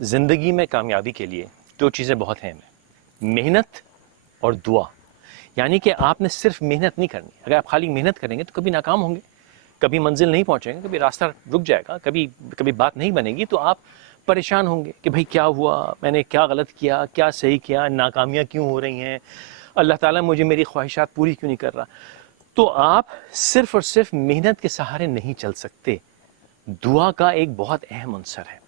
زندگی میں کامیابی کے لیے دو چیزیں بہت اہم ہیں، محنت اور دعا. یعنی کہ آپ نے صرف محنت نہیں کرنی. اگر آپ خالی محنت کریں گے تو کبھی ناکام ہوں گے، کبھی منزل نہیں پہنچیں گے، کبھی راستہ رک جائے گا، کبھی بات نہیں بنے گی تو آپ پریشان ہوں گے کہ بھائی کیا ہوا، میں نے کیا غلط کیا، کیا صحیح کیا، ناکامیاں کیوں ہو رہی ہیں، اللہ تعالیٰ مجھے میری خواہشات پوری کیوں نہیں کر رہا. تو آپ صرف اور صرف محنت کے سہارے نہیں چل سکتے. دعا کا ایک بہت اہم عنصر ہے،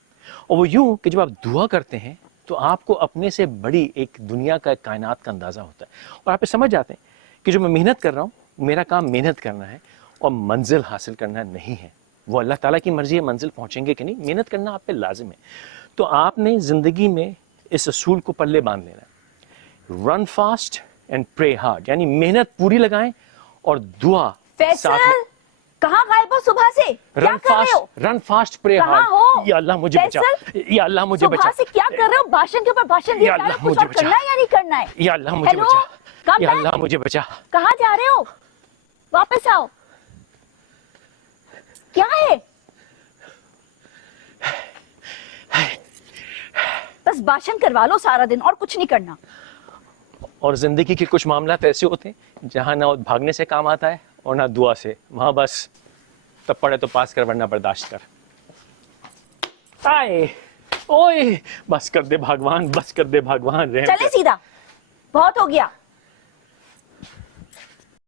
اور وہ یوں کہ جب آپ دعا کرتے ہیں تو آپ کو اپنے سے بڑی ایک دنیا کا، ایک کائنات کا اندازہ ہوتا ہے، اور آپ یہ سمجھ جاتے ہیں کہ جو میں محنت کر رہا ہوں میرا کام محنت کرنا ہے اور منزل حاصل کرنا نہیں ہے. وہ اللہ تعالیٰ کی مرضی ہے منزل پہنچیں گے کہ نہیں، محنت کرنا آپ پہ لازم ہے. تو آپ نے زندگی میں اس اصول کو پلے باندھ لینا ہے، رن فاسٹ اینڈ پرے ہارڈ، یعنی محنت پوری لگائیں اور دعا ساتھ میں. فیصل کہاں غائب ہو صبح سے؟ کیا کر رہے ہو؟ رن فاسٹ پرے کہاں ہارڈ. ہو؟ یا اللہ مجھے بچا، یا اللہ مجھے بچا. صبح سے کیا کر رہے ہو؟ بھاشن کے اوپر بھاشن دیے یا جا رہے اللہ ہو، کچھ مجھے اور کرنا ہے یا نہیں کرنا ہے؟ یا اللہ مجھے ہیلو، بچا، کم یا بیک. اللہ مجھے بچا. کہاں جا رہے ہو؟ واپس آؤ. کیا ہے؟ بس بھاشن کروا لو سارا دن اور کچھ نہیں کرنا. اور زندگی کے کچھ معاملات ایسے ہوتے ہیں جہاں نہ بھاگنے سے کام آتا ہے اور نہ دعا سے. وہاں بس تب پڑھے تو پاس کر ورنہ برداشت کر. آئے اوئے، بس کر دے بھگوان، بس کر دے بھگوان. چلے سیدھا، بہت ہو گیا.